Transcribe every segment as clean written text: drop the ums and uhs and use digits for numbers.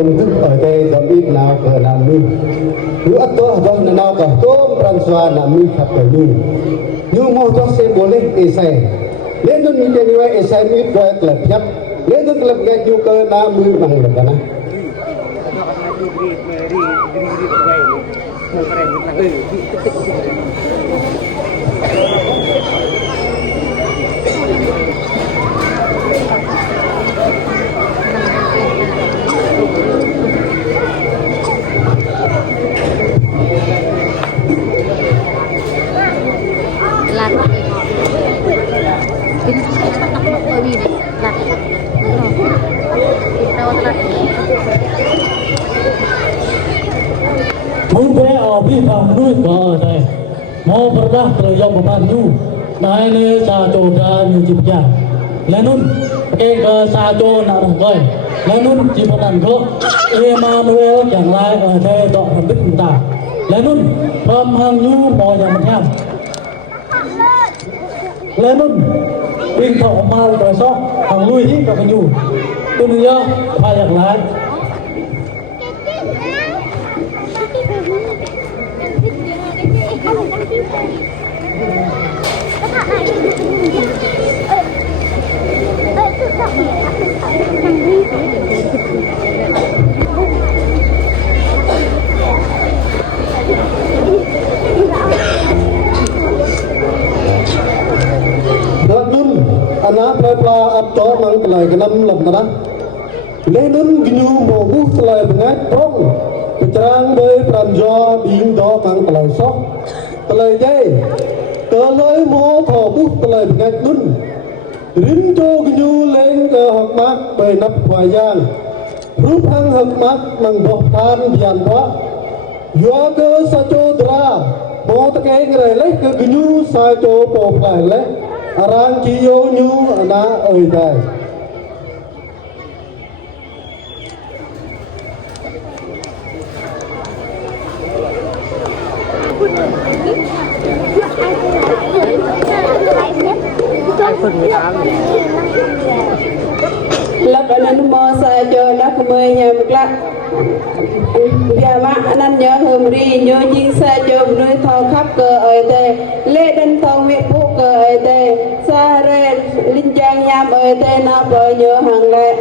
tôm thức ở đây đâm ít nào cờ nam nu lu atau vâng nào cả tôm transwa nam nu khắp cả nu mau cho xe boleh esai lên tuh ni jadi esai ni proyek klub siap lên tuh klub kayak juga nam nu mang legana Mungkin api pandu kau dah mau pernah terjauh pandu, naik le satu dan cipta, lenun ke satu nak kau, lenun ciputan kau, Emmanuel yang lain ada dok hambit entah, lenun pemhangu mau yang macam, lenun pintu mal besok hang lui ni kau penyu, tu dia yang lain. Anak pela abdo mang pelai kenam lam tanah. Lenun ginu mogu selai bengat tong. Kecerang bei pranjo ding do mang pelai sok. Pelai jai. Telai mo thobu pelai bengat nun. Rinto ginu leng ke hak mak bei nap wayang. Rup hang hak mak mang boh tan bian wa. Yo ke saco dra. Mo tekeng releh ke ginu saco po pelai leh. Arang ciyo nyu anak ơi đây lắc anh mò sa cho lắc mười nhà một lắc giờ mà anh nhớ hôm đi nhớ chính sa cho nơi thao khắp cờ ở đây lê đinh thao huyện phụ cờ ở đây sa re linh trang nham ở đây na bờ nhớ hàng lệ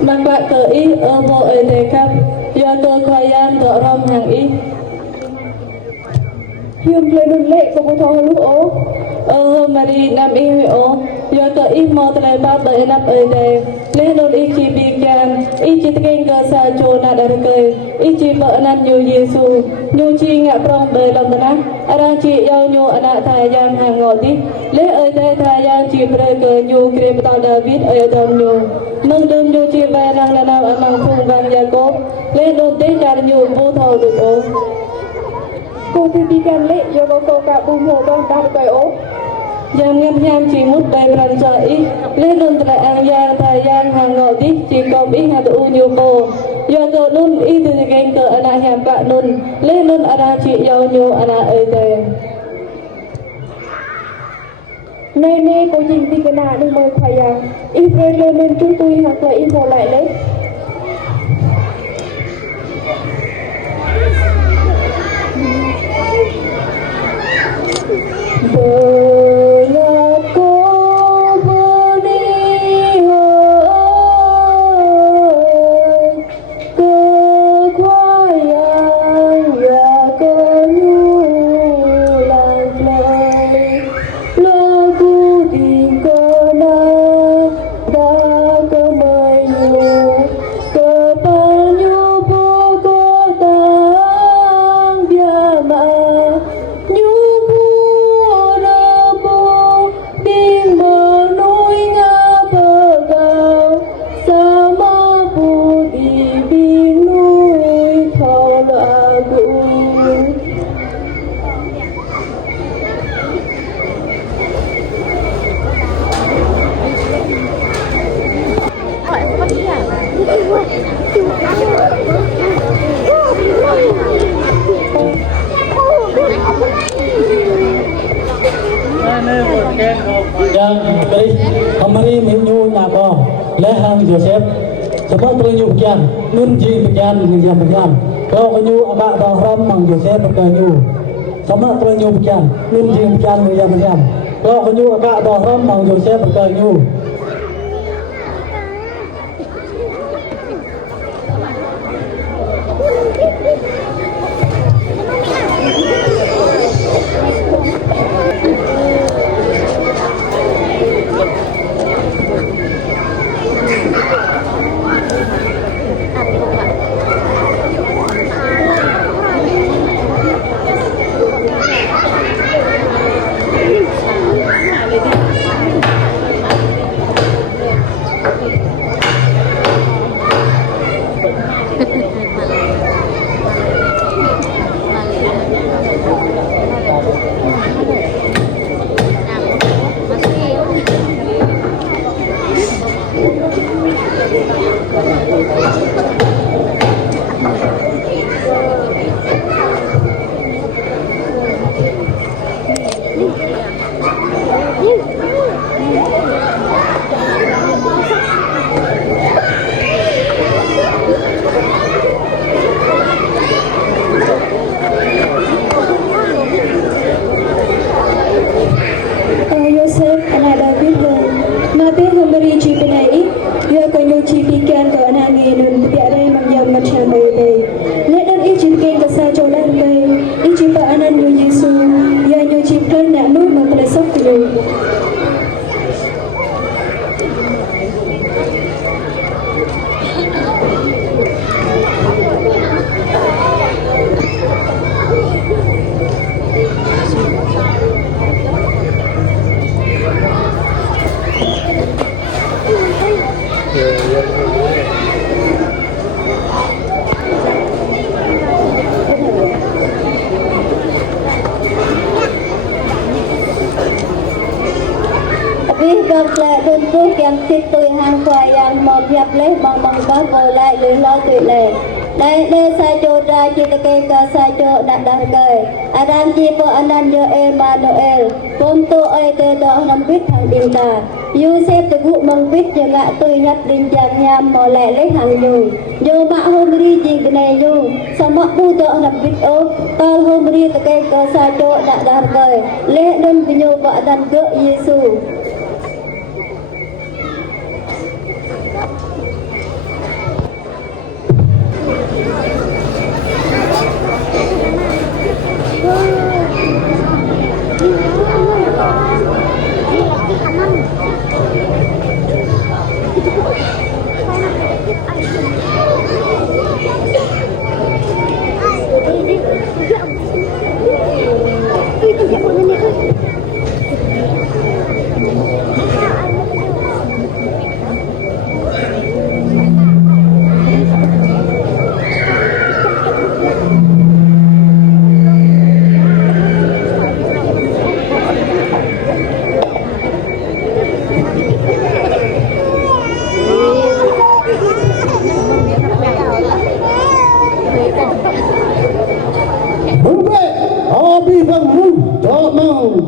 Mang bạc cờ ý ở bộ ấy đề khắp do tôi khoai gian tọa rong hàng ý hiếm lên đun lệ của cô thong lúc ố mà đi nam y huy ố do tôi ý mò tờ lại bác bởi nắp ấy đề lên đồn ý chỉ bị kèn ý chỉ kênh cơ xa chô nà đà cười ý chỉ vợ năn nhu Giêsu nhu chi ngạ prong bởi lòng tần ác arang chỉ yêu nhu anak thai gian hàng ngọ tí lễ ơi thế thai gian chỉ bởi cờ nhu kê bạc David ở trong nhu mừng đừng nhu chi vai răng là nào amang phung vang Jacob lên đồn tế tràn nhu vô thầu được ố cô thì bị kèn lệ do cô cả bùm hồ con ta cởi ố Yang ngam nhang chỉ mút bay rancai lên đồn tại an giang thai giang hàng ngọ tí chỉ có biết hạt u nhiều bồ yo to nun I tu gen ke anak yang pak nun le nun ada ci yo nyu anak te nay nay cô nhìn đi cái nào đừng mời khoai yang y phơi lên lên chúng tôi hoặc là y mồ lại lấy yang beri kembali menyu nabo lehang Joseph sebab terunjuk bagian nun ji bagian menjam bagian kalau kenyu abak bahram mang Joseph berkenyu sama terunjuk bagian nun ji bagian menjam bagian kalau kenyu abak bahram mang Joseph berkenyu Untuk yang situ hang khoai yang mau biap leh bang bang boleh lelo tu leh. Lai le sajo da kita ke sajo dak dah ke. Adam ji po anan yo Emmanuel. Ponto ai te dah nambit hang dinta. Yusef teguh mengbit jengak tu nyat linjang nyam boleh leh hang yu. Yo mak homri ji gene yu. Sama pu dah nambit o. Tal homri te ke sajo dak dah ke. Leh dan penyu ba dan ke Yesus.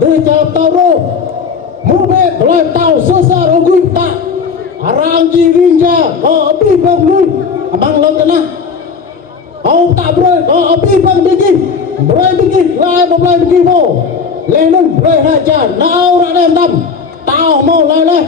dia jawab tahu mube boleh tahu susah rogui tak arang jirinja api bang nun abang lo kena tak boleh api bang dikit boleh dikit lai boleh dikit mo lenun boleh raja nau radem dam tahu mau lai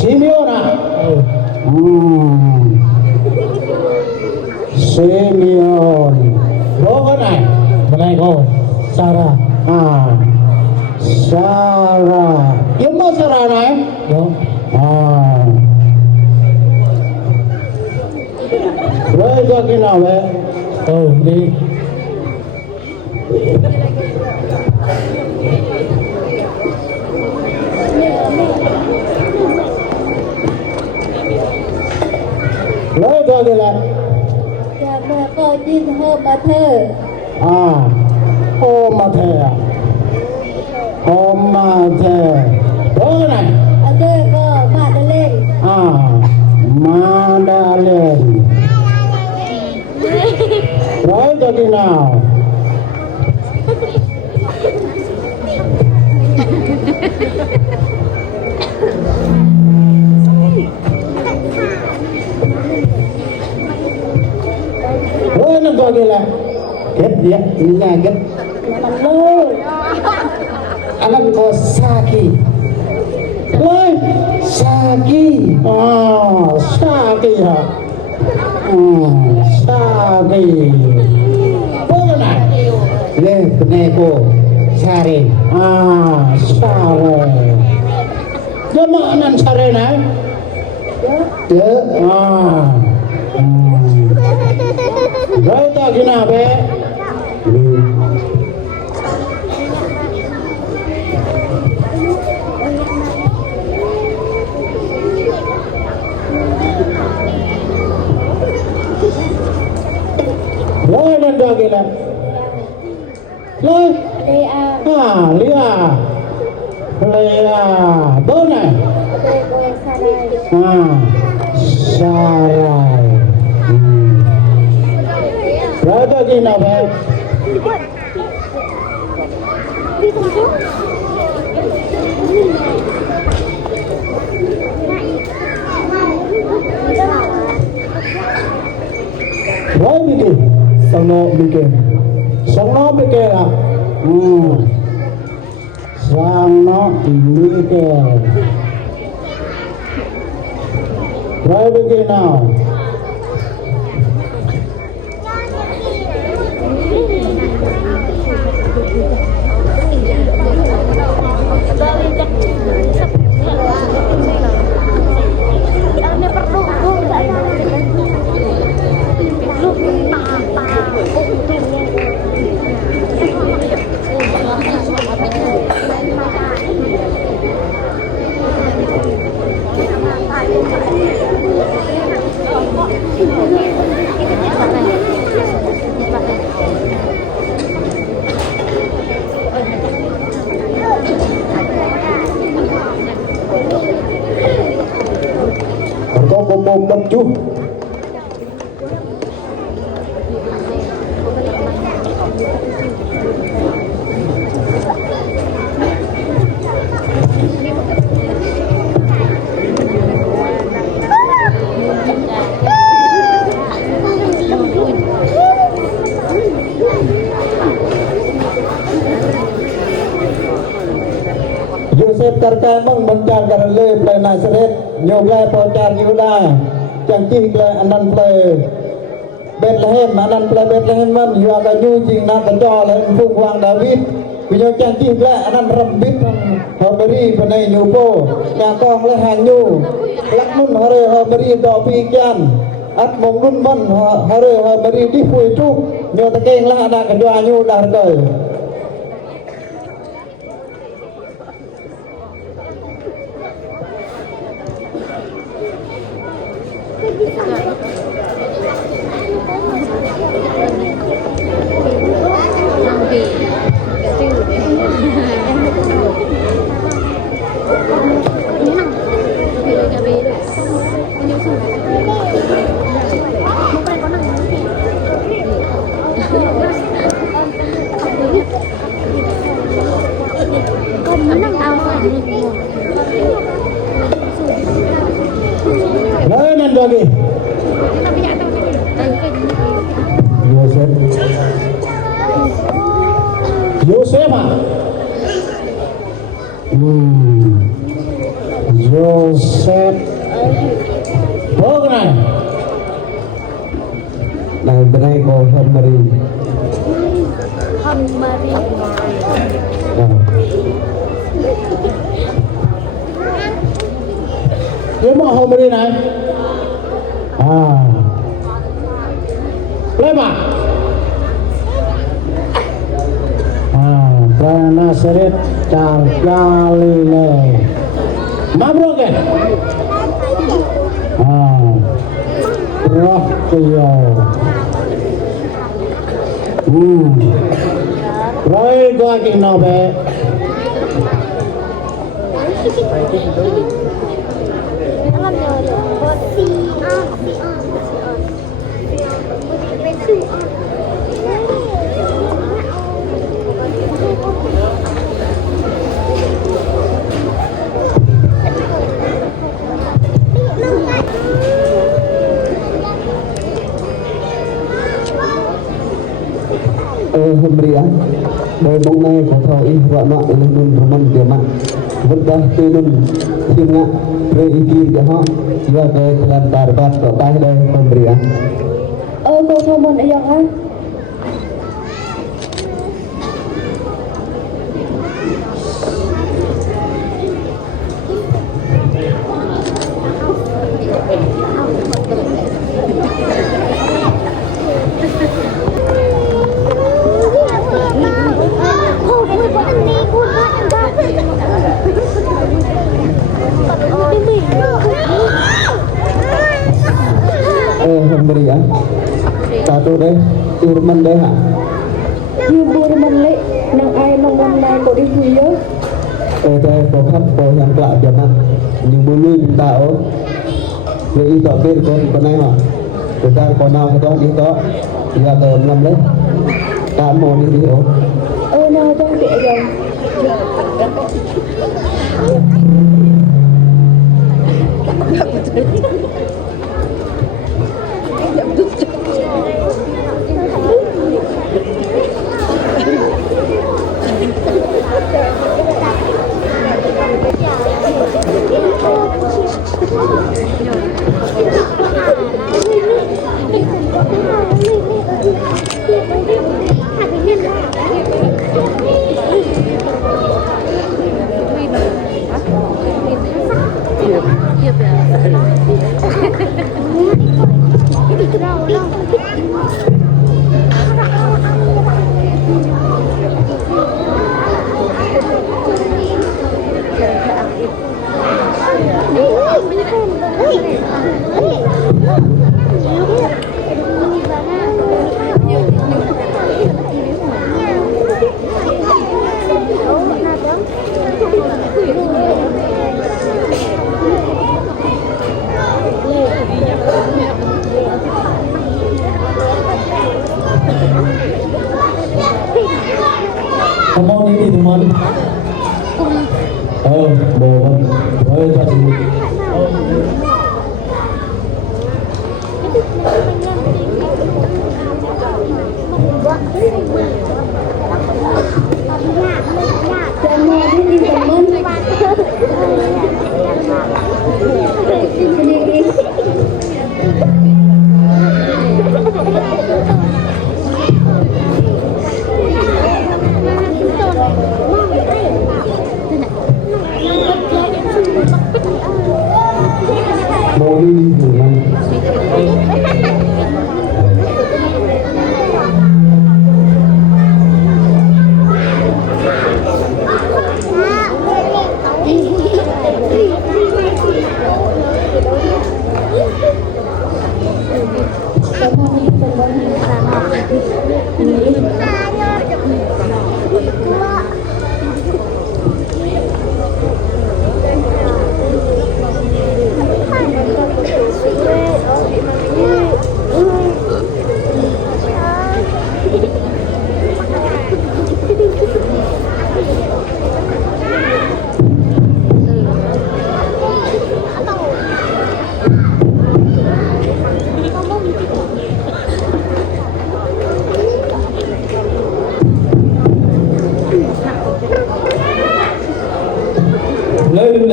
Simeon ah. Simeon. Bố này. Bên này cô. Sarah. Sarah. Giống có Sarah này. Đúng. Với cho cái nào vậy? Đi. Nói cho đi là Dạ mà coi tin hôm mà thơ hôm mà thề hôm mà thề bố này ở đây có mà đã lên mà đã lên nói cho đi nào nó coi kia là kết dia nhà kết anh có Saki ơi Saki Saki hả Saki bố cái này lên bên cô Sare Sare cho mà anh Sare này chứ rồi ta cái nào bé rồi lên đó kìa này rồi Lia bố này Sarai rồi đó kìa nào bé rồi bikin sang nó bikin là sang nó bikin rồi bikin nào còn có bom đâm chú Joseph Karka mong mencar karale play Nazareth nyoblai pocar Yuda cantik play anan play Bethlehem anan play Bethlehem man yu aga nyu jing na kendo le phung wang David video cantik play anan rambit homeri penai nyupo nyakong le hang nyu lakmun hore homeri do pi kian at mong run man hare mari di fu itu nyo ta keng lah ada kedua nyu dah doi Lain nan lagi Yosef Yosef Bogna Này bên đây có hầm mari. Dia mau homeri này Lema Nazaret dan Galilea Mabruk kan Roh Kaya Roy gua king nobe Hemrian đời bóng nay có thọ y vợ nọ lên nun của mình kia mạng vẫn đã tươi nun thiên ngạ về ý kiến cho họ và về làm tài bát của tay đây Hemrian cô thông minh ở dân á Hemrian satu deh Irman deh ha như bùa mình lấy nàng ai nông năm nay cô đi vui á đây có khắp có yang kelak jamaah nhưng bulu minta oh về ý tỏ tên con này mà kita có nào cái đó đi đó ya ke 6 lấy ta mau đi đi oh nào trong địa rồi Mau ini teman boleh boleh jadi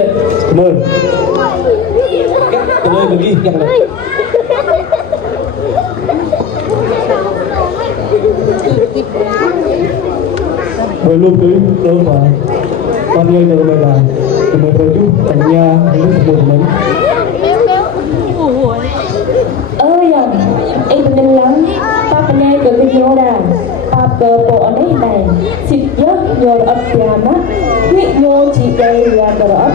đấy mời cái nơi mình ghi nhắc này mời luôn tới đâu mà con ơi đâu mày là mời cô chú tận nhà lúc một mình yang ini lang papanya ke Yoda pap ke po này này chỉ nhớ nhớ ấp nhà má biết nhớ chỉ đây là đỡ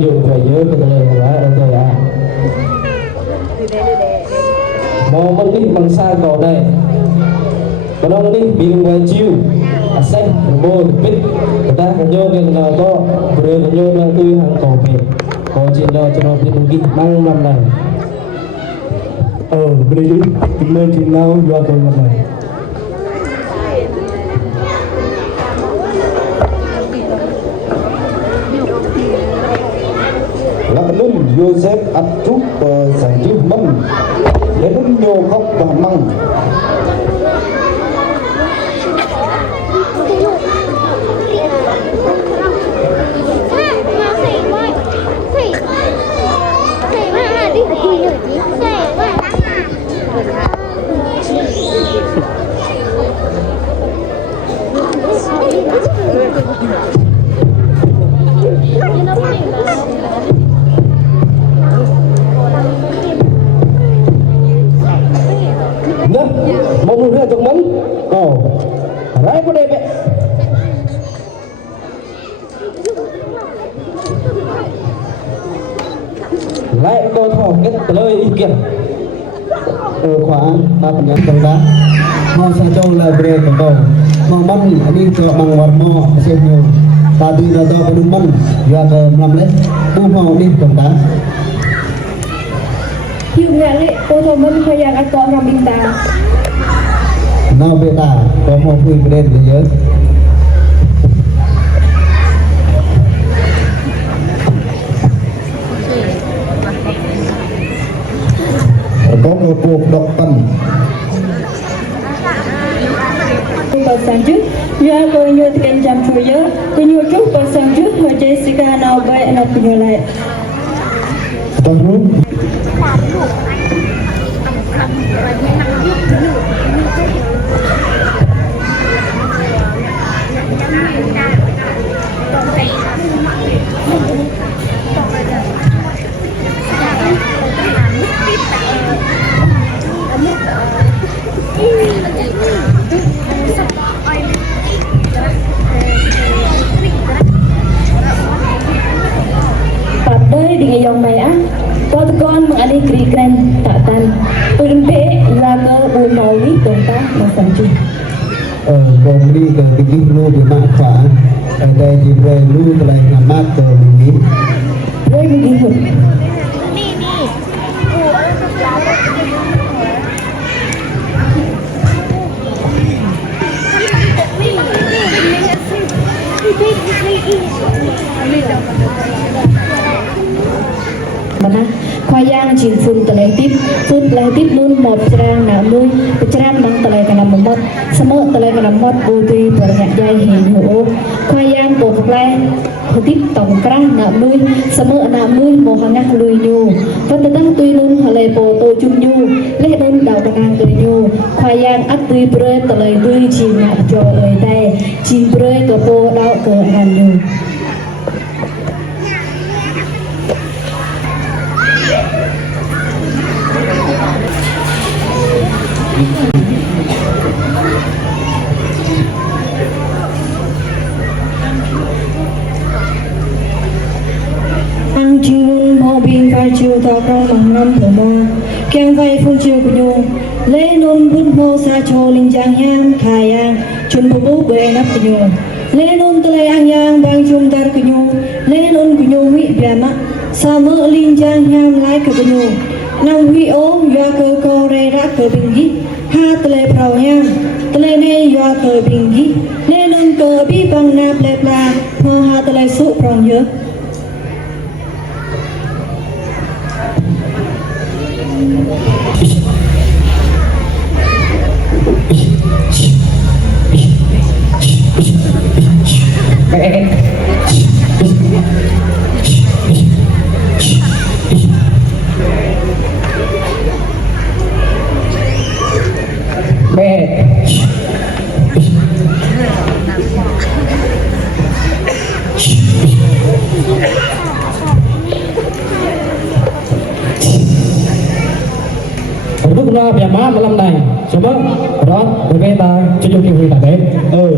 dùng phải nhớ cái này là ok à mau mất đi bằng xa cầu này còn ông đi bị ngoài chiêu à xanh bôi biết người ta còn nhớ cái nào to rồi còn nhớ là tôi hàng cầu về có chuyện đó cho nó biết mình ghi mang năm này beli đi lên thì nào do tôi làm này Lalu Yosef Abdul Sanji Mem Lalu Nyokap Bamang mau nulis atau mana? Rai pada apa? Lại tôi thỏ cái lời ý kiến khóa ba phần nhân công tác mau sa châu là về của cầu mau bắn đi cho bằng vật mò xem nhiều tadi là do cái đúng bắn và làm lấy bu mau đi công tác Hiệu ngạ lệ cô thầm mân khoai yang ăn có ngầm bình tà nào về ta có mau phi cái đền thì nhớ có một cuộc đọc tần sang trước nhớ cô nhớ thì kênh chăm chú nhớ cô nhớ chút cô sang trước hồi Jessica nào vậy nó nhớ lại tần hướng Papai dengan yang maya, kau tuan mengalih keren tak tan, pembe laga bumawi tentang masalah. còn đi từ cái gì luôn thì mát phá ở đây thì về luôn lại là mát từ mình đi Rồi begini. Mana khoai yang chỉ phun telai tiếp luôn một trang nào nuôi trang bằng telai cái nằm một sama telai cái nằm một budi banyak jai hiu khoai yang bột lai tiếp tổng trang nào nuôi sama nào nuôi một hàng ngàn lùi nhu và từ tăng tuy luôn hà lệ bồ tô chung nhu lệ đơn đào bằng hàng tươi nhu khoai yang ắt tuy bơi telai tuy chìm ngã cho lời tay chìm bơi cờ bồ đào cờ hàng nhu Chiun mau bing vai chiu ta trong bằng năm thở moa keng vai phun chiu của nhung lê nôn bút mô sa cho linh trang nhang khai yang chun bố bố bê nắp của nhung lê nôn tê ang yang bang chung tar của nhung lê nôn của nhung mỹ bia mạ sa mơ linh trang nhang lái của nhung nam huy ôm doa cơ co re ra cơ bình ghi ha tê prao nhang tê này doa cơ bình ghi lê nôn cơ bi bằng nạp lê pla mơ ha tê su prao nhớ Lúc ra bia má mà lâm này, số vâng, đó, để về ta cho dùng điều gì tại đấy. Đấy.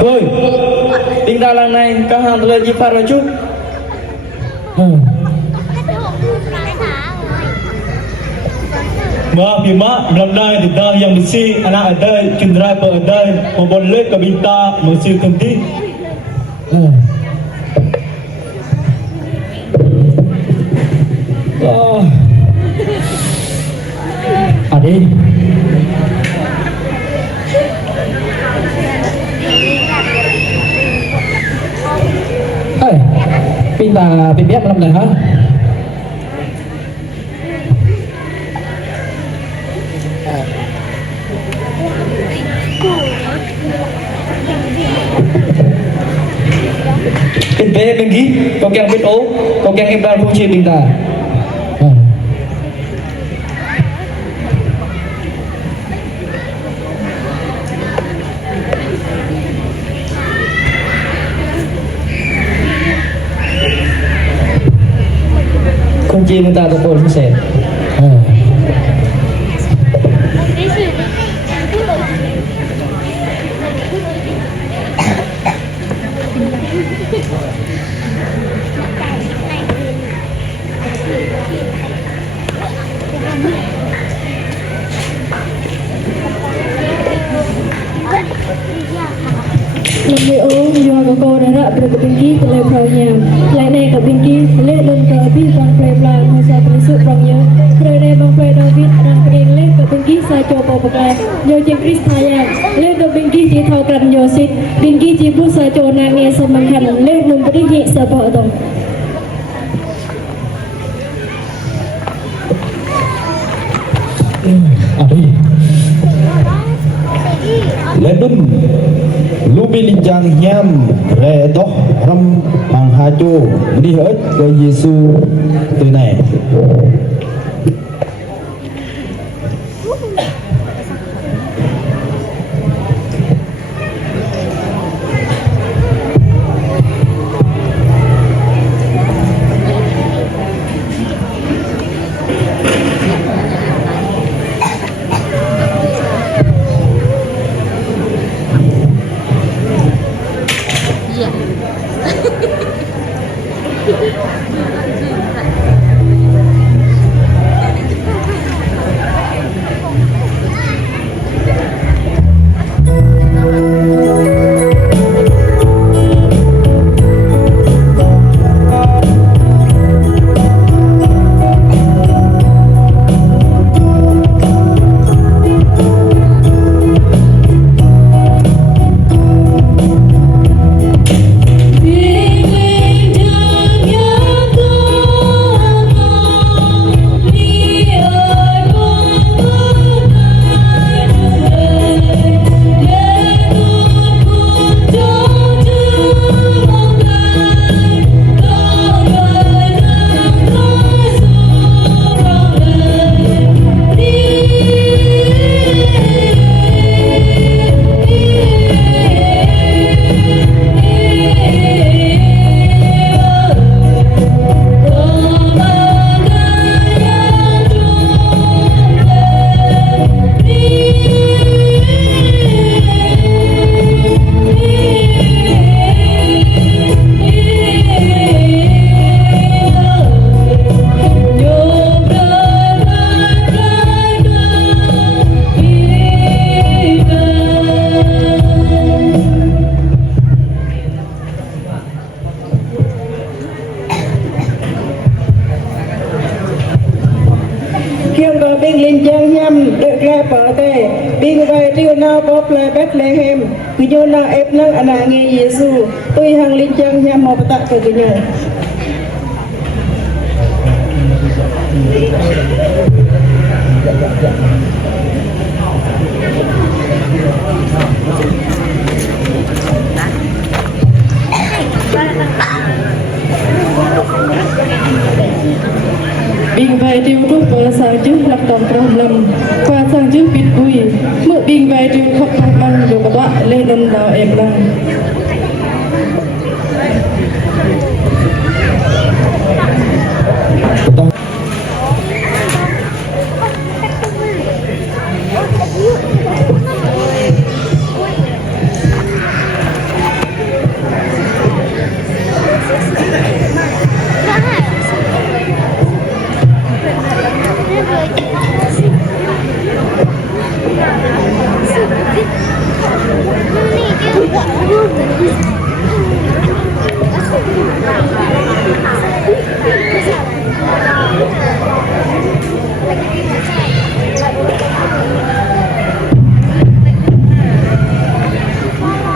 Ôi, đinh ra lần này các hàng lên gì phát rồi chút. Maaf ya mak, benar-benar kita yang besi anak ada, cendera ada, memboleh ke minta mesir kenti. Adi. Pinta pipiat malam dah ha. Bên bé bên ghi, có kẹo bên ố, có kẹo em đang không chia bình ta. Không chia bình ta tập bồn không sẽ. Người ôm do cô đã rạ được bên kia của lời phơi nhàm lại này ở bên kia lệ đơn cờ biết bằng phơi plan hay sao phải sự bằng nhớ rồi này bằng phơi đâu biết đang bên lên ở bên kia sai cho bầu bạc lại do trên Chris Thaya lên ở bên kia chỉ thao cần do xịt bên kia chỉ phút sai cho nàng nghe xong bằng hành lên đừng có đi nhẹ sợ vợ đồng Adi. Ledun, lubi linjang nyam, redoh ram hang hajo, di hết ke Yesu từ này. Hãy subscribe cho kênh Ghiền Mì Gõ để không bỏ lỡ binh linh giang nhâm được ra bỏ tê binh về triều nào bóp lại Bethlehem cứ như nào ép nâng anh à nghe Giêsu tôi hàng linh giang nhâm một tạ cơ nhờ Binh về triều rút vợ sang trước lập tổng trong lâm qua sang trước bịt cùi mượn binh về triều khóc thang băng rồi các bạn lên đâm đào em lăng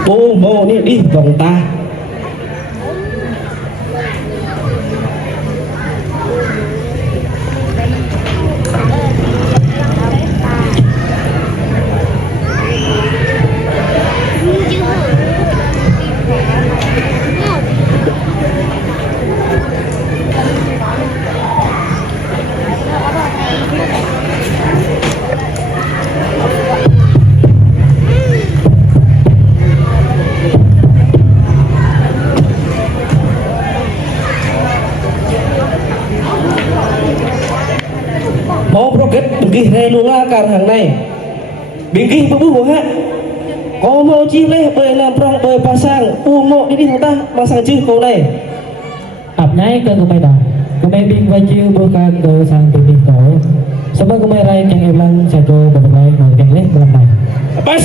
Bố mô đi đi vòng ta. Mau roket pergi relula karang này pergi bebu ha có mau chi leh bơi làm prong bơi pasang mau đi thằng ta pasang chứ câu này ập nấy ke kumai dah kumai bing baju bukan ke sang bing to sebab kumai rai yang elang satu berbagai macam leh berbagai pas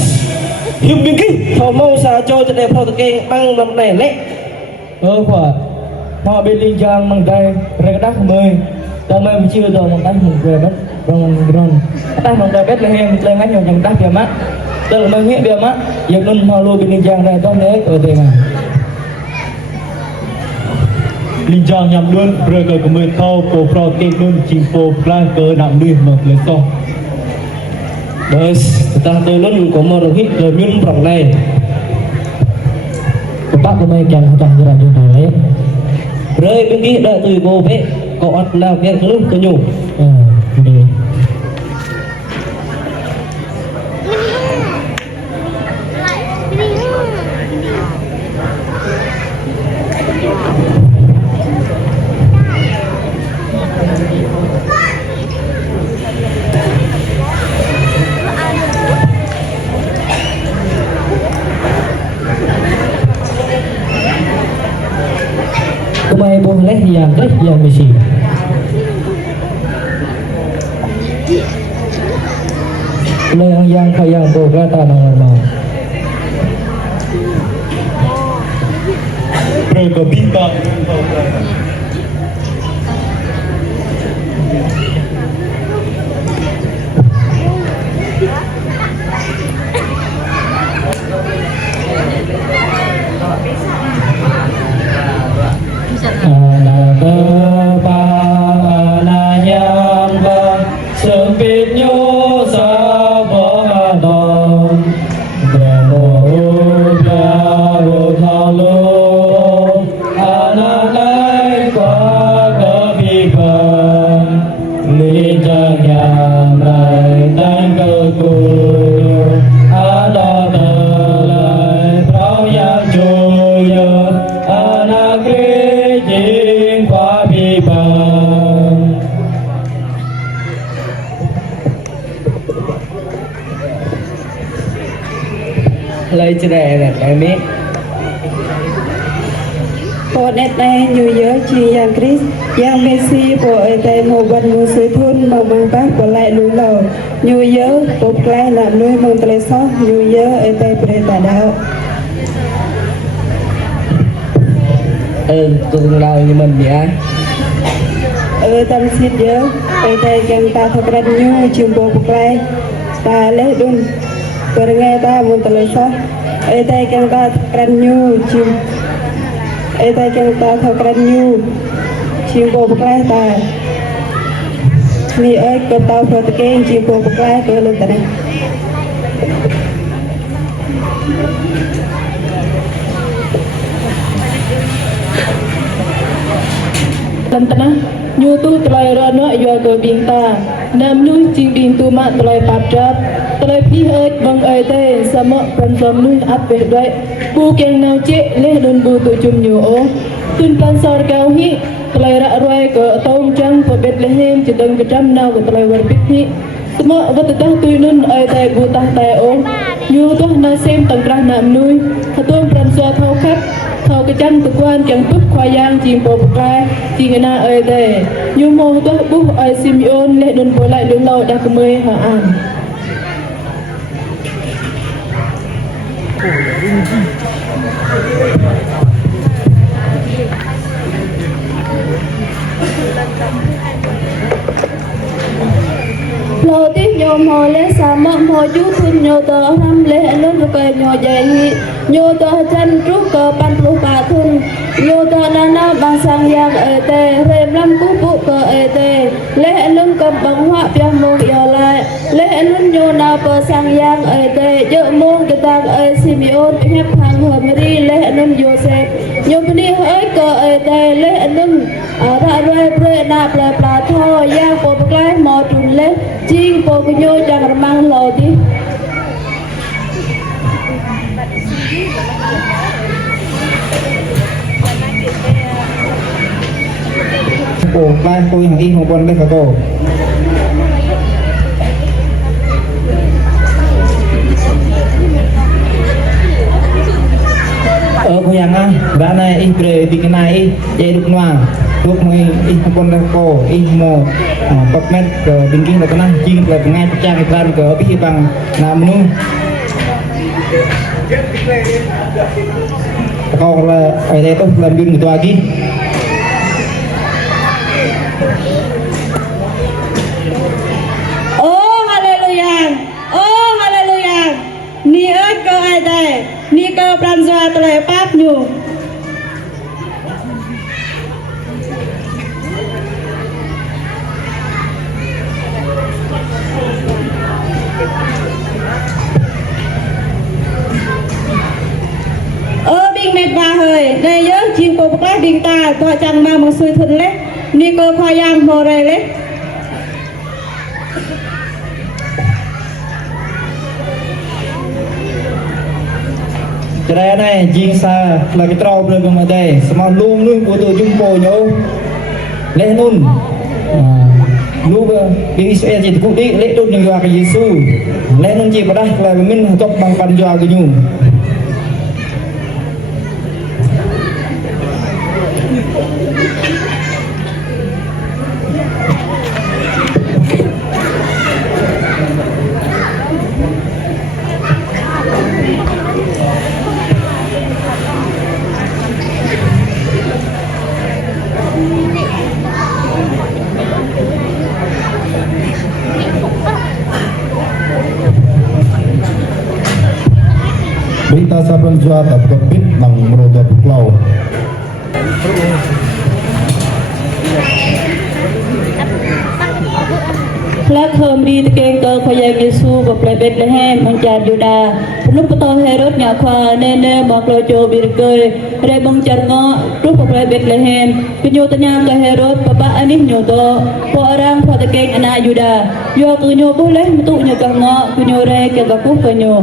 hiệp pergi mau sa cho để phao tụi kia băng làm này leh quả họ bên linh giang mang đây rek dah mười dan mai chưa rồi mang tay mừng về đất rong rong tay mang đây Bethlehem lên ngay nhung đắp bia mắt từ mai nghĩa bia mắt giờ luôn họ luôn bên linh giang này có đấy ở đây mà linh giang nhằm luôn rồi cờ của mình thâu cổ pro tên luôn chim po plan cờ nặng đi mà lên to Bos, ta tôi luôn có một hit rồi nhún vòng này Bapak kumai yang hutan jerat di dalam rồi bên kia đợi từ cô bé có ăn làm việc cứ cứ nhủ đi kumai boleh yang mesti yang kaya boleh tanah normal rồi cờ pin bạc lấy trên này là cái mít Bộ nét này nhiều nhớ chi yang Chris yang Messi bộ ở đây mộtวันmột sự thun mà mang bác của lại núi lầu nhiều nhớ bộ lại làm nuôi mong tele sót nhiều nhớ ở đây bề tả đạo cùng nào như mình vậy tâm xịt nhớ ơi tay càng ta thật rắn nhu chìm bộ bục lai ta lẽ đun bờ nghe ta muốn ta lấy sao ơi tay càng ta thật rắn nhu chìm ơi tay càng ta thật rắn nhu chìm bộ bục lai ta ni ơi cơ tao phật keng chìm bộ bục lai cơ lên ta này Lantana, nyu tu telai rano yua go binta, nam nu ching bing tu mak telai patrap, telai pi ơi bang ơi te, sama pransom nu ap về đuôi, bu keng nau che leh dun bu tu chum nyu o, tun plan sor kau hi, telai rak roi ke tong chang po Bethlehem chedeng kecam nau ke telai warbit hi, semua watetah tu nun ơi te bu tah te o, nyu tu na sem tang krah nam nu, hatong pransor thau khap. Thao cái chân tự quan chẳng bức khoa giang chìm bộ bọc rai chỉ người na ơi tề như mô tốt bút ơi Simeon lệ đồn bộ lại đứng lâu đã có mê hạ an lô tiếp nhô mò lê xa mọ mò chú thun nhô tờ hâm lê lên và cây nhô dạy hi nhô tờ chân trúc cờ pan lũ bà thun nhô tờ na bằng sang giang ê tê rềm lâm cú bụ cờ ê tê lê lưng cầm bằng họa piang mô yò lại lê lưng nhô na bờ sang giang ê tê dợ môn cái tàng ê Simeon hẹp hàng hờ Mary lê lưng Joseph nhô bên đi hỡi cờ ê tê lê lưng ra rê rê nạp lê bà thô giang bộ bạc lái mò trùn lê chinh bộ của nhô chẳng mang lò đi Cô lai tôi hàng y một con đây cả cô cô yang ah đã này y pre đi cái này chạy được ngoan lúc này y một con đây cô y mo bắp mét bên kia là cái này chiên là ngay trang cái plan cỡ biết bằng làm nu kau là ở đây tôi làm biên một lagi oh hallelujah ni ơi cơ ai đây ni cơ pranzoa tele pap nyu bing mệt ba hơi đây nhớ chim cô bác bing ta tôi chẳng mà một suy thân lết ni cơ khoa giang hồ đây lết Trời này chiên xa là cái trâu lên bên đây, mà luôn luôn của tôi chung bồ nhau lên luôn luôn cái Israel chỉ cũng đi lễ đốt những cái Giêsu lên luôn chỉ vào đây là mình chọc bằng bàn doa cái nhung Berita sabun jua tak kepit nang meroda pulau. Lát hôm đi kênh cơ khoa giang Giêsu và plei Bethlehem mang cha Juda lúc tôi Herod nhà khoa nên mặc lo cho bir cười re bang char ngo lúc plei Bethlehem pinyo tanya ke Herod papa ani nyo to po orang pha te kênh ana Juda yo ku nyo boleh metu nyo ka ngo ku nyo re ke ka ku ka nyo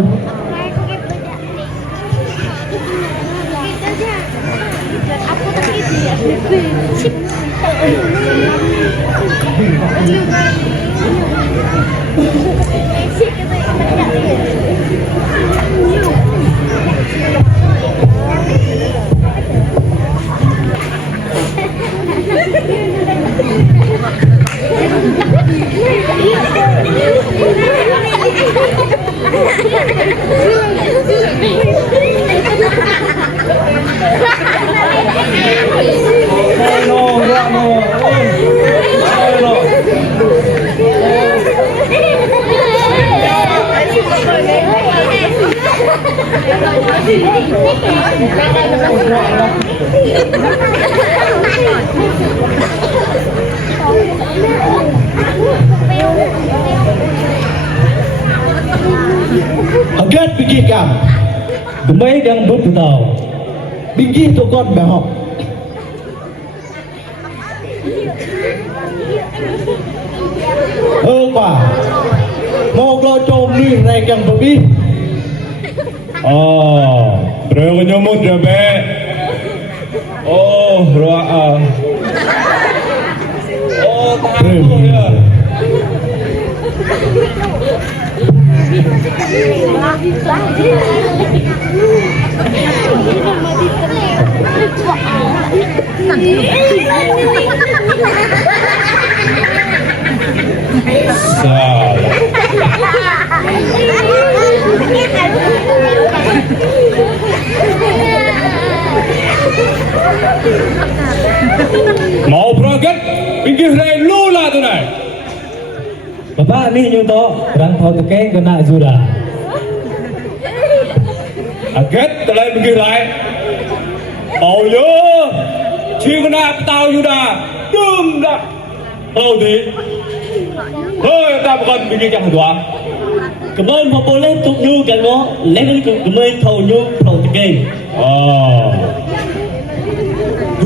no. Agat pergi kam. Gemai yang berputau. Pergi tu kon bahok. Qua một lo trộm đi này cần phải biết. Rồi có nhớ một rồi bé. Rồi tahan dulu ya. Mau berangkat, pinggir rel lula tu nak. Bapak ni nyuto rang thau tekeng kena sudah. Agat terlalu pinggir rel. Oh yo, cik kena tahu sudah. Dum dah. Oh di. Hoi, tak bukan pinggir yang dua. Kemarin mau boleh tuk nyu kan mo, lain kemarin thau nyu thau tekeng.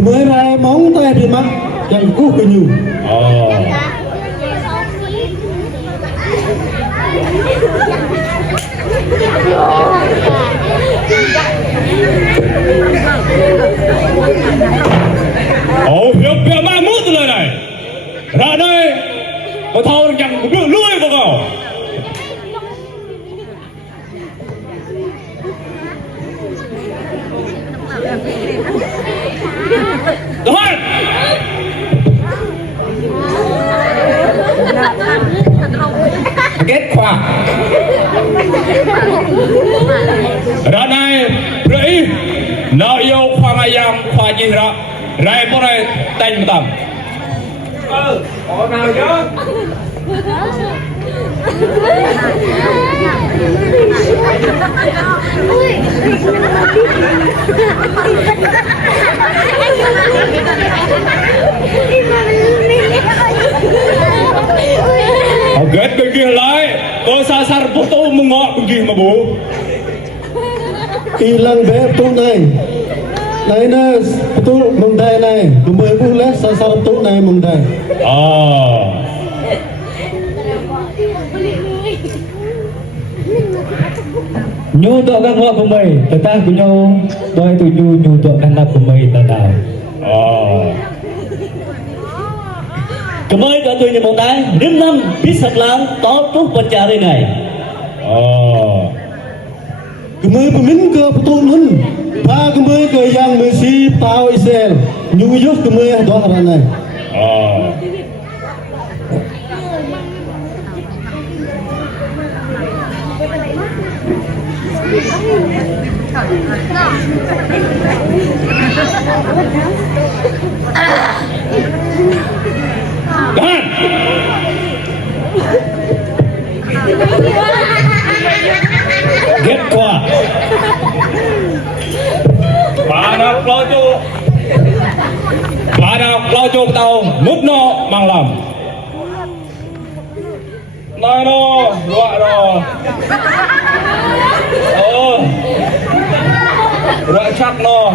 Mới ra móng tay thì mắt chẳng cứu cái nhiều. Biar mamut tu lah ni. Ranai, kau tahu yang lui kau. Tuhan. Kết quả. Ranai, beri, nak yêu khoa ayam, khoa jihra, rai boleh tanya betam. Orang nào chứ? Agat pergi lai, kau sasar betul mengok pergi mabu. Hilang betul này. Này nè, betul mendai này. Kemudian boleh sasar betul này mendai. Nyu tok kan ngok gemai, tetah kunyo doi tu nyu tok kan nak gemai tadau. Gemai kat tu ni mong dai, 5 năm biết sập lang to trúc pencari này. Kemudian pemin ke betul nun. Pa kemudian ke yang mesti tahu Israel. Nyuyuk kemudian doa ranai. Dan Kết quả. Pada pelajo tau mutno manglam. Nano, luak no. Luak cak no.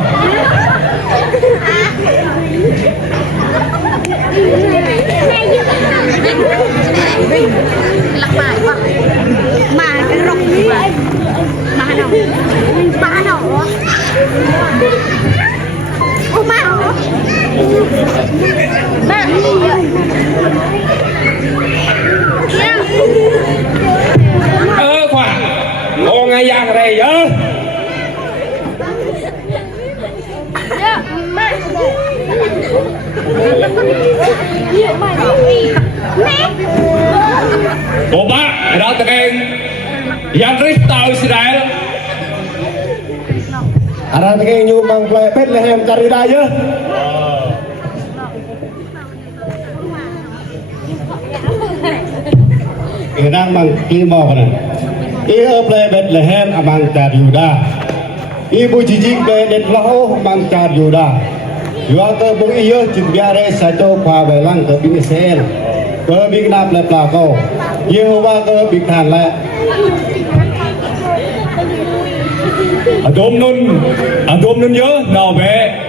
Mà cái rộng như vậy mà nào ô mà Khoa, ô ngay giang đây nhớ. Coba, ada tekan yang kristal Israel. Ada yang nyumbang play Bethlehem cari daya. Kita đang bằng kim bò này. play Bethlehem amang car Yuda. Ibu jijik play Detlaho amang car Yuda. Dua ke bung iyo jumbiare sajo pa belang ke bini sel. Ke bing nap le plako. Yehovah ke bing than le. Adom nun nhớ nào bé.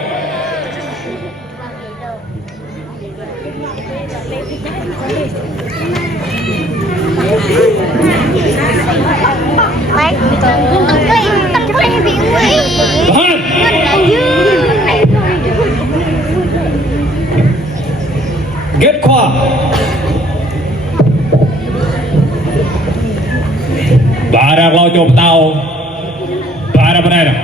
Kết quả bà đang lo chụp tàu bà đang bên đây nè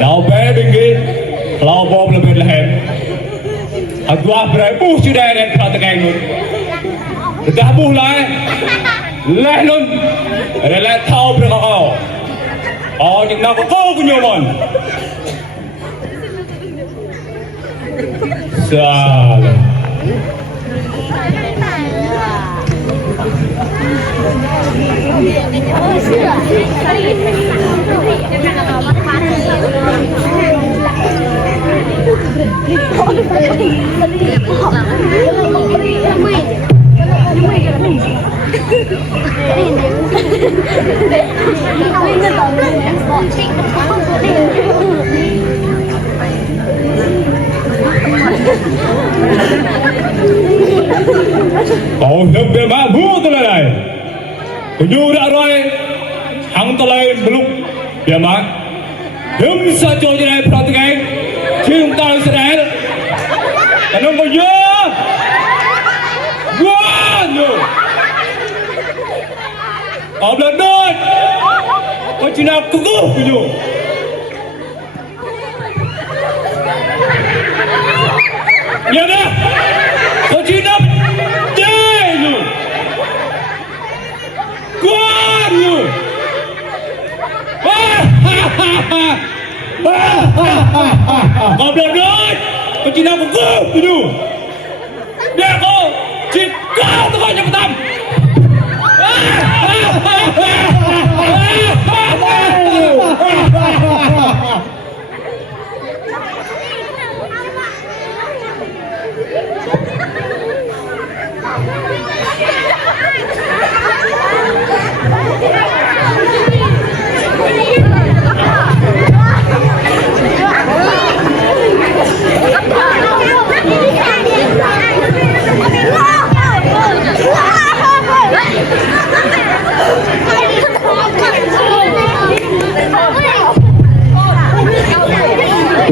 nào bé bên kia lo bom là bên là hẹp ở qua bên bu chưa đây nên phải tận luôn ta bu lại lên luôn để lại thao bên họ những nào có của nhiều mòn sao nhập về má mua tôi này như đã rồi hàng tôi lại belum về má đừng sao cho này phải tự ngay chứ chúng ta sẽ đấy anh không có nhớ quá nhiều ở lần đây có chỉ nào cũng có nhiều nhớ đó có chỉ nào chơi nhiều quá nhiều ở lần đây có chỉ nào cũng có nhiều để cô chỉ có tôi gọi nhập tâm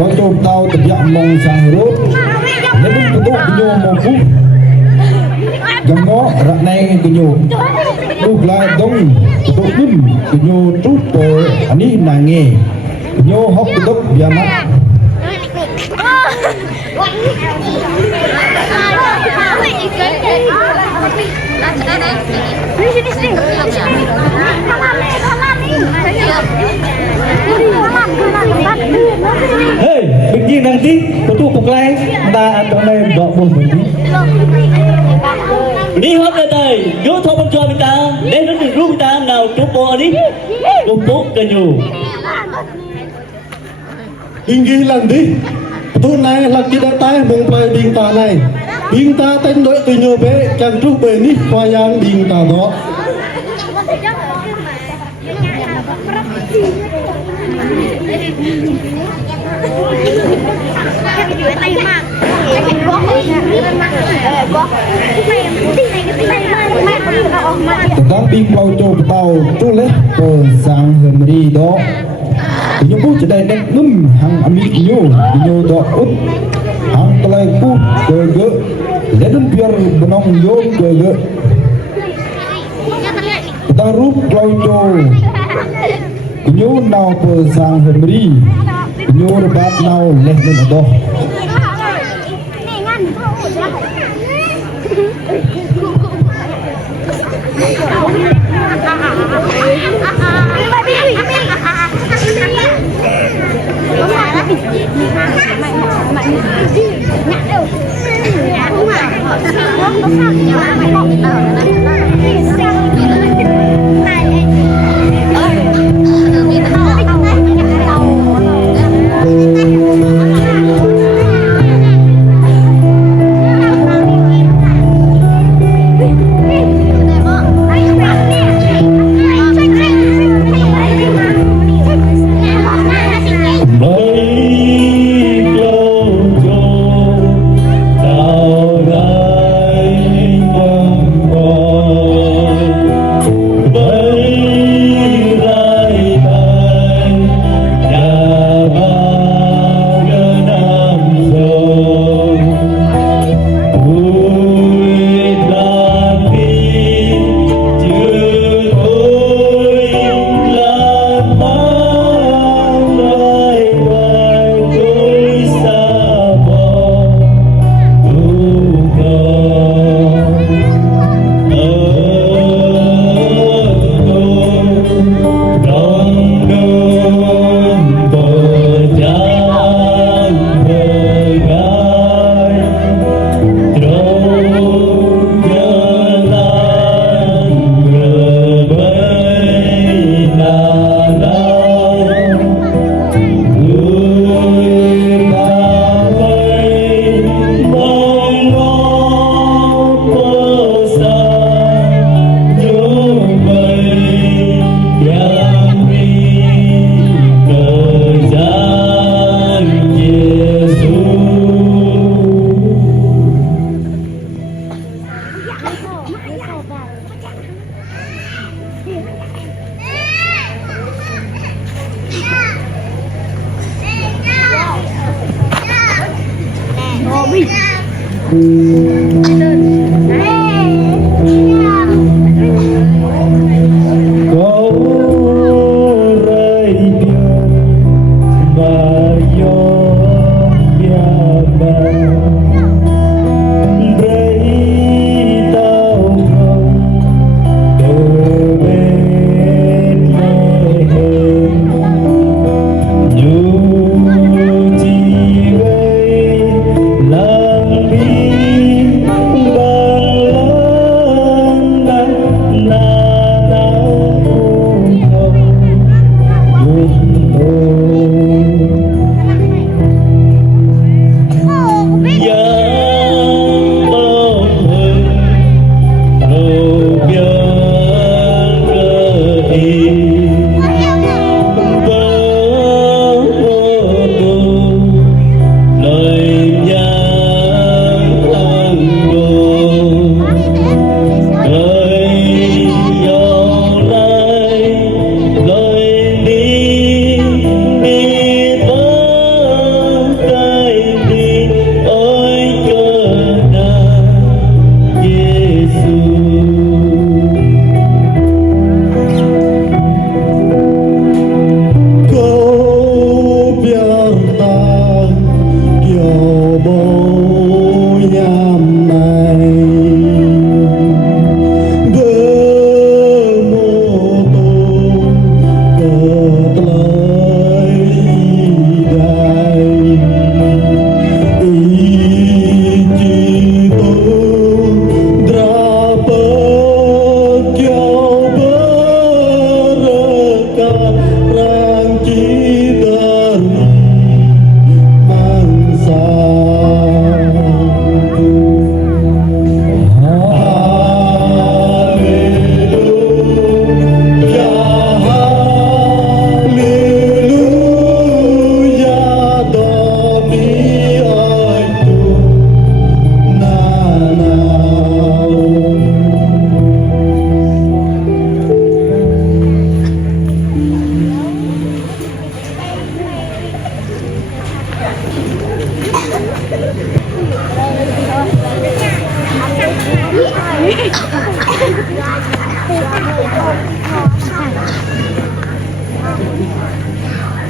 Waktu tahu terjak mong sang rốt lebih betul kunyo mong fu gammo raknai kunyo luk lai dong betul pun kunyo trupo ani nange kunyo hok betul biamat Hei, begini nanti betul puklai ta trong đây đọ buồn mình đi hết lên đây vô thôn bên cho người ta để nó được người ta nào chụp bộ đi chụp tốt cho nhiều tinggi lagi betul naik lagi datang mengplay bintang naik bintang ten doi kunyo be can tru be ni wayang bintang do tetapi plau cho tàu tu le ko sang hemri do kunyo bu chadai nek hang ami kunyo do ut hang play ku ge Lên biar benong yom ke kita rup klaujo Nyu nào per sang hemri Nyu rebat nào leh nun adoh Lang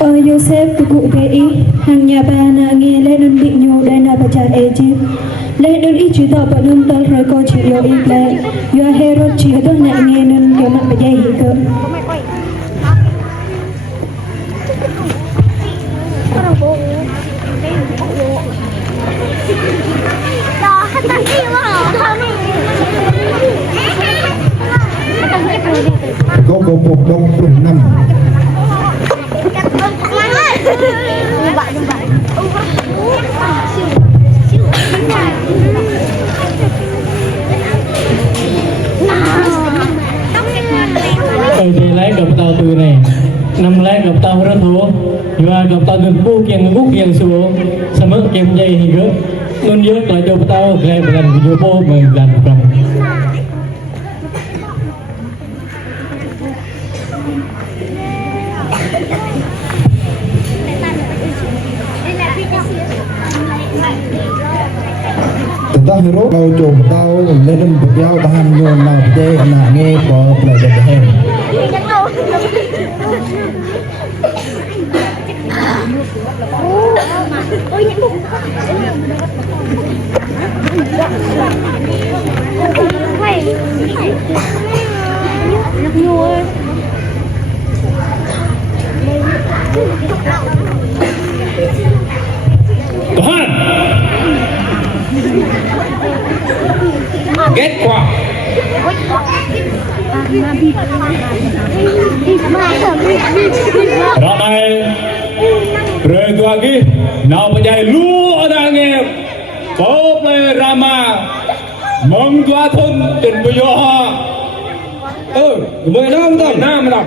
Yosef tuku dei hanya bana nge le nun bi nyu dana baca Egypt le nun I cerita pak nun tal reko cio ikle yo Herod cio tu nak nge nun yo mak bajai hike có một đông tuần năm Thì lấy gặp tàu từ này năm lấy gặp tàu rất thú và gặp tàu từ bu kiềng gúc kiềng xuống sớm mất kiềng dây thì gỡ luôn nhớ lại cho tàu lại một lần video bố mình làm cầm tentang hero kau coba tahu leden beliau tahan nyon na bede na nge po belajar dehen Tuhan kết quả ramai retu lagi now percaya lu orang yang boleh rama mengtua thun dan berjoha người nam ta nam nào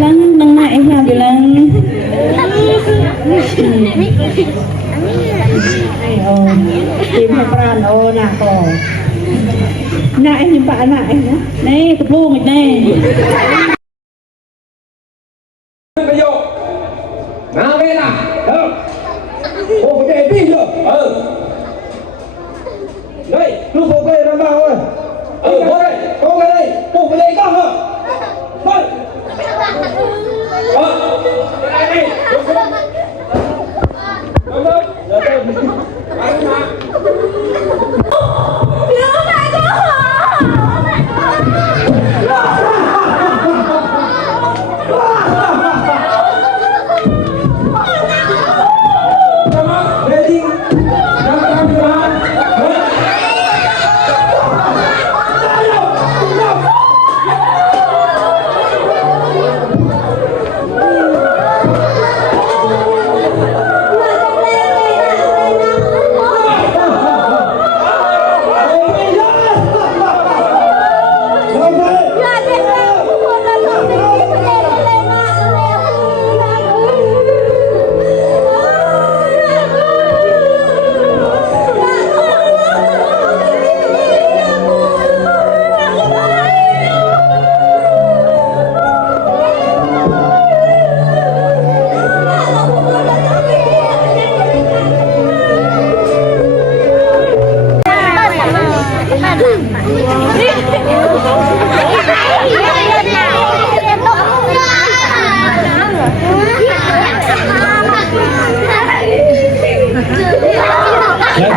lang nang na em làm bilang tìm một bàn ô nè cổ nãy nhưng bạn nãy nữa này tập lu mịch này bây giờ nào bên nào ô cái gì chưa đây lúc bộ về làm bao rồi vô đây con về đây bộ về đây con hả thôi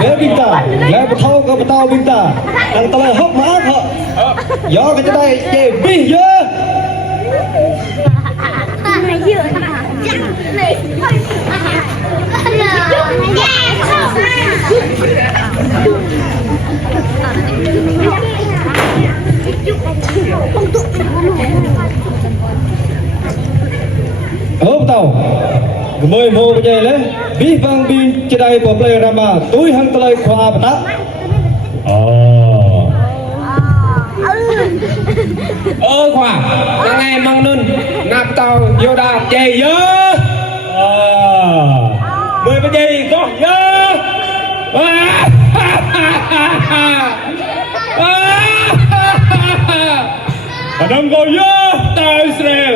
đây đi lại một thâu có một tàu bình ta đang tao lại hốc má thợ gió cái tay chè bi dơ hốp tàu mời mô bây giờ lấy vi vang bi trên đây của play rama túi hăng tây khoa bát ơi khoa là ngày măng nun nạp tàu vô đà chạy dơ mười bên gì có dơ đừng có dơ tàu Israel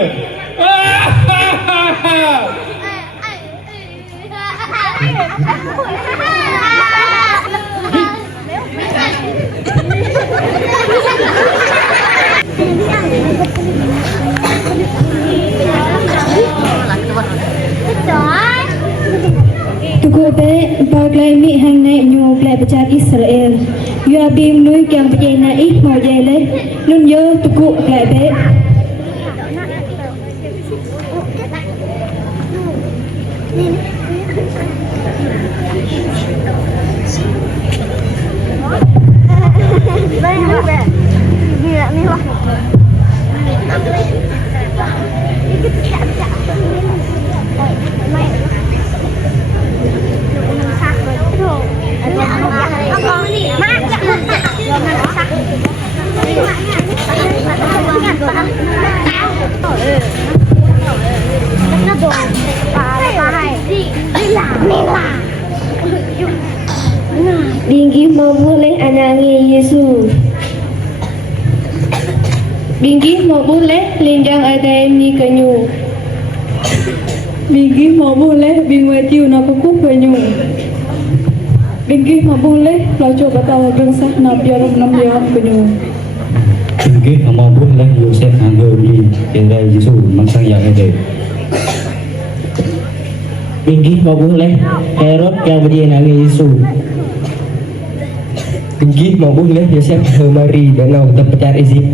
Tuku be baglai mi hang nai nyu ple pecat Israel. Yo bim nui kyang pje na ik mau je le. Nun yo tuku ple be. Binggi mau boleh anangi Yesus. Binggi mau boleh linjang ada ni kanyu. Binggi mau boleh bingwa tiu na kuku kanyu. Binggi mau boleh lau coba tahu bangsa na biar nam biar kanyu. Binggi mau boleh Yosef anggur di kedai Yesus mangsang yang ada. Binggi mau boleh Herod yang berjaya nangis Yesus. Binggi mau boleh Yosef Mary dan nak terpecar Egypt.